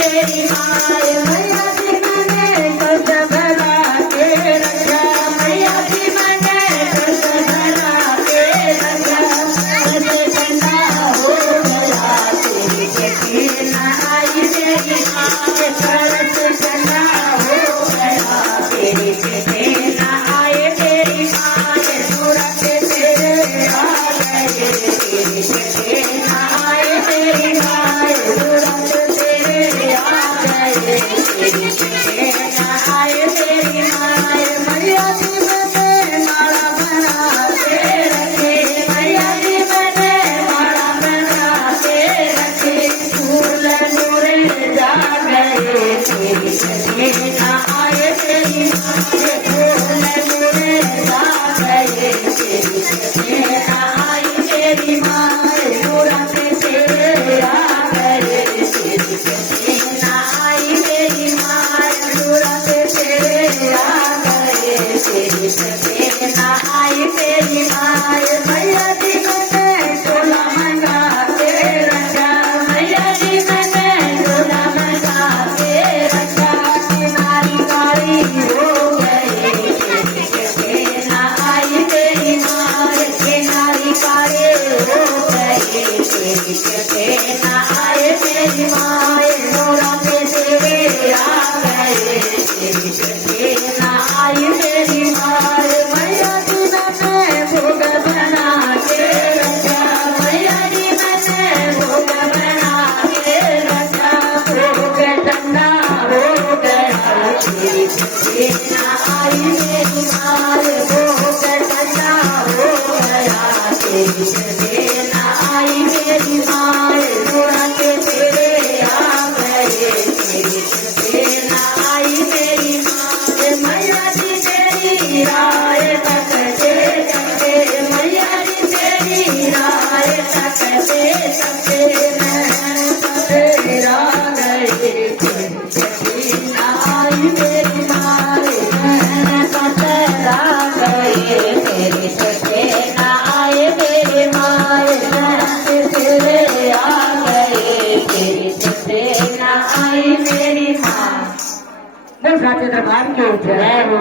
तेरी माय मैया जी मैंने कष्ट भरा के रखा मैया जी मैंने कष्ट भरा के रखा कैसे ठंडा हो गया तेरी चेटी न आई तेरी माय कैसे ठंडा हो गया तेरी चेटी न आए तेरी माय सूरत तेरे आ गए तेरी चेटी न आए तेरी माय सूरत तेरे आ गए तेरी चेटी न आए तेरी माय मैया जी मैंने माला बना के रखे मैया जी मैंने माला बना के रखे फूल नूरे जा गए तेरी चेटी न आए तेरी माय फूल नूरे जा गए तेरी चेटी न आई तेरी माय सूरत तेरे आ गए तेरी चेटी न आई तेरी माय सूरत तेरे आ गए तेरी चेटी न आई तेरी माय मैया जी मैंने चोला मंगा के रखा मैया जी मैंने चोला मंगा के रखा किनारी काली हो गई तेरी चेटी न आई तेरी माय किनारी काले हो गए तेरी चेटी न आए तेरी माय नोरा पे तेरे आ गए तेरी चेटी न आई तेरी माय मैया जी मैंने भोग बना के रखा मैया जी मैंने भोग बना के रखा भोग ठंडा हो गया तेरी चेटी न आई तेरी माय भोग ठंडा हो गया तेरी चेटी न आई तेरी माय सूरत तेरे आ गए तेरी चेटी न आई तेरी माय मैया जी तेरी राय तकते तकते मैया जी तेरी राय तकते तकते नैन तेरा गए तेरी चेटी न आई तेरी माय नैन तेरा गए तेरी चेटी न आए तेरी माय नैन तेरे आ गए तेरी चेटी न आई मेरी माँ। दरबार के जय हो।